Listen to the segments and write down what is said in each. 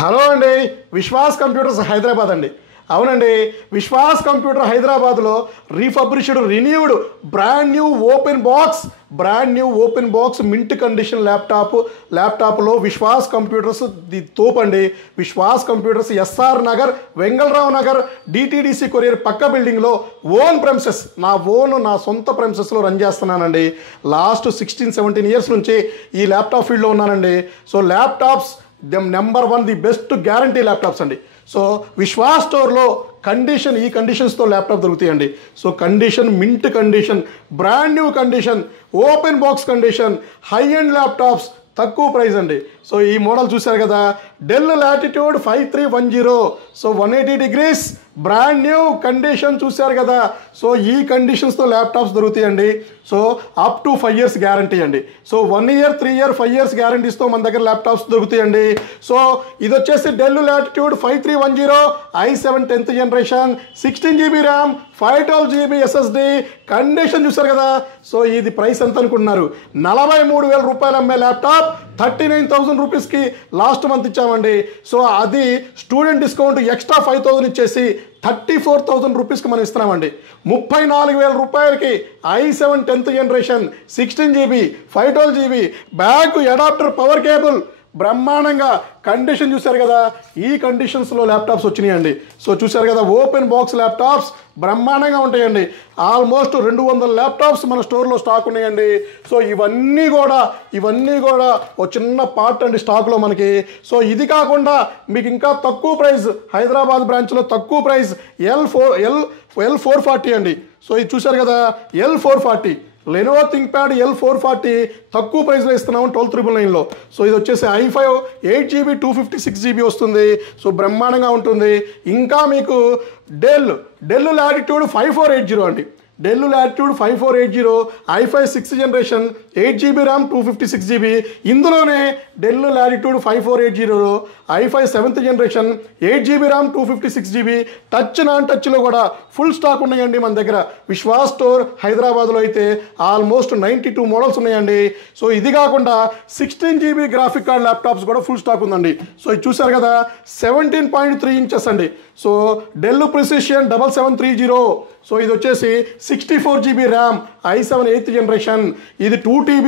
Hello అండి, Vishwas computers Hyderabad అండి. అవునండి, విశ్వాస్ కంప్యూటర్ హైదరాబాద్లో refurbished renewed brand new open box mint condition ల్యాప్టాప్లో విశ్వాస్ కంప్యూటర్స్ ది తోపండి. Vishwas computers SR Nagar, Vengalrao Nagar, DTDC courier పక్క బిల్డింగ్లో నా సొంత ప్రెమిసెస్లో రన్ చేస్తున్నానండి. లాస్ట్ 16-17 ఇయర్స్ నుంచి ఈ ల్యాప్టాప్ ఫీల్డ్లో ఉన్నానండి. So laptops number 1 the best guarantee laptops అండి. సో విశ్వాస్ స్టోర్లో ఈ కండిషన్స్తో ల్యాప్టాప్ దొరుకుతాయండి. So condition, mint condition, brand new condition, open box condition, high end laptops, తక్కువ ప్రైస్ అండి. సో ఈ మోడల్ చూశారు కదా, del latitude 5310. So 180 degrees brand new condition చూశారు కదా. సో ఈ కండిషన్స్తో ల్యాప్టాప్స్ దొరుకుతాయండి. So up to 5 years guarantee అండి. సో 1 year, 3 year, 5 years గ్యారంటీస్తో మన దగ్గర ల్యాప్టాప్స్ దొరుకుతాయండి. సో ఇది వచ్చేసి del latitude 5310 i7 10th generation, 16 GB RAM, 512 GB SSD. Condition చూశారు కదా. సో ఇది ప్రైస్ ఎంత అనుకుంటున్నారు? 43,000 రూపాయలు అమ్మే ల్యాప్టాప్ 39,000 రూపీస్కి లాస్ట్ మంత్ ఇచ్చామండి. సో అది స్టూడెంట్ డిస్కౌంట్ ఎక్స్ట్రా 5,000 ఇచ్చేసి 34,000 రూపీస్కి మనం ఇస్తున్నామండి. 34,000 రూపాయలకి i7 10th generation, 16 GB, 512 GB, back adapter, power cable, బ్రహ్మాండంగా కండిషన్ చూశారు కదా. ఈ కండిషన్స్లో ల్యాప్టాప్స్ వచ్చినాయండి. సో చూశారు కదా, ఓపెన్ బాక్స్ ల్యాప్టాప్స్ బ్రహ్మాండంగా ఉంటాయండి. ఆల్మోస్ట్ 200 ల్యాప్టాప్స్ మన స్టోర్లో స్టాక్ ఉన్నాయండి. సో ఇవన్నీ కూడా ఒక చిన్న పార్ట్ అండి స్టాక్లో మనకి. సో ఇది కాకుండా మీకు ఇంకా తక్కువ ప్రైస్, హైదరాబాద్ బ్రాంచ్లో తక్కువ ప్రైస్ L440 అండి. సో ఇది చూశారు కదా, L440 లెనోవో థింక్ప్యాడ్ L440 తక్కువ ప్రైస్లో ఇస్తున్నాము 12,999లో. సో ఇది వచ్చేసి i5 8 GB 256 GB వస్తుంది. సో బ్రహ్మాండంగా ఉంటుంది. ఇంకా మీకు డెల్ లాటిట్యూడ్ 5480 అండి. Del latitude 5480 i5 6th generation, 8 GB RAM, 256 GB. ఇందులోనే del latitude 5480 i5 7th generation, 8 GB RAM, 256 GB. Touch, non టచ్లో కూడా ఫుల్ స్టాక్ ఉన్నాయండి మన దగ్గర. విశ్వాస్ స్టోర్ హైదరాబాద్లో అయితే ఆల్మోస్ట్ 92 మోడల్స్ ఉన్నాయండి. సో ఇది కాకుండా 16 GB గ్రాఫిక్ కార్డ్ ల్యాప్టాప్స్ కూడా ఫుల్ స్టాక్ ఉందండి. సో ఇది చూసారు కదా, 17.3 inches అండి. So Dell Precision 7730. సో ఇది వచ్చేసి 64 GB RAM, i7 8th generation. ఇది 2 TB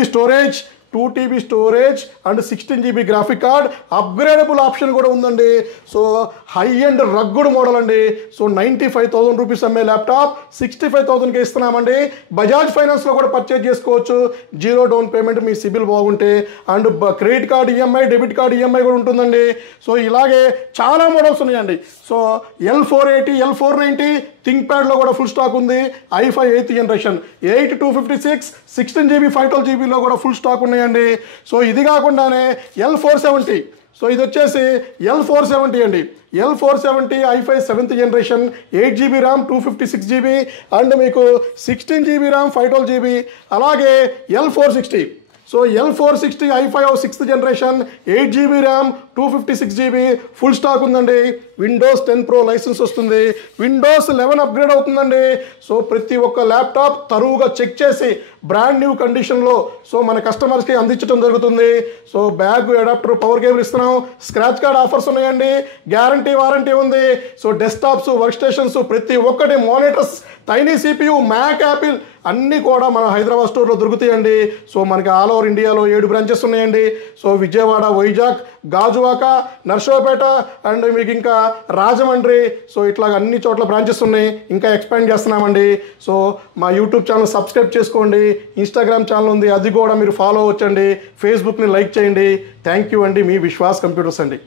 storage and 16 GB graphic card. Upgradable option కూడా ఉందండి. So high and rugged model అండి. సో 95,000 రూపీస్ అమ్మే ల్యాప్టాప్ 65,000కి ఇస్తున్నామండి. బజాజ్ ఫైనాన్స్లో కూడా పర్చేజ్ చేసుకోవచ్చు, 0 డౌన్ పేమెంట్, మీ సిబిల్ బాగుంటే. And credit card EMI, debit card EMI కూడా ఉంటుందండి. సో ఇలాగే చాలా మోడల్స్ ఉన్నాయండి. సో L480, L490 థింక్ప్యాడ్లో కూడా ఫుల్ స్టాక్ ఉంది. i5 8th generation, 8 256, 16 GB 512 GBలో కూడా ఫుల్ స్టాక్ ఉన్నాయండి. సో ఇది కాకుండానే L470. సో ఇది వచ్చేసి L470 అండి. L470 i5 7th generation, 8 GB RAM, 256 GB and మీకు 16 GB ర్యామ్, 512 GB. అలాగే L460. So L460 i5 6th generation, 8 GB RAM, 256 GB full stock ఉందండి. విండోస్ 10 Pro లైసెన్స్ వస్తుంది. విండోస్ 11 అప్గ్రేడ్ అవుతుందండి. సో ప్రతి ఒక్క ల్యాప్టాప్ తరువుగా చెక్ చేసి brand new కండిషన్లో so మన కస్టమర్స్కి అందించడం జరుగుతుంది. So bag, adapter, power cable ఇస్తున్నాం. స్క్రాచ్ కార్డ్ ఆఫర్స్ ఉన్నాయండి. గ్యారంటీ, వారంటీ ఉంది. సో డెస్క్టాప్స్, వర్క్ స్టేషన్స్ ప్రతి ఒక్కటి, monitors, tiny CPU, Mac, Apple అన్నీ కూడా మన హైదరాబాద్ స్టోర్లో దొరుకుతాయండి. సో మనకి ఆల్ ఓవర్ ఇండియాలో 7 బ్రాంచెస్ ఉన్నాయండి. సో విజయవాడ, వైజాగ్, గాజువాక, నర్సరావుపేట అండ్ మీకు ఇంకా రాజమండ్రి. సో ఇట్లా అన్ని చోట్ల బ్రాంచెస్ ఉన్నాయి. ఇంకా ఎక్స్పాండ్ చేస్తున్నామండి. సో మా యూట్యూబ్ ఛానల్ సబ్స్క్రైబ్ చేసుకోండి. ఇన్స్టాగ్రామ్ ఛానల్ ఉంది, అది కూడా మీరు ఫాలో అవ్వచ్చండి. ఫేస్బుక్ని లైక్ చేయండి. థ్యాంక్ యూ అండి. మీ విశ్వాస్ కంప్యూటర్స్ అండి.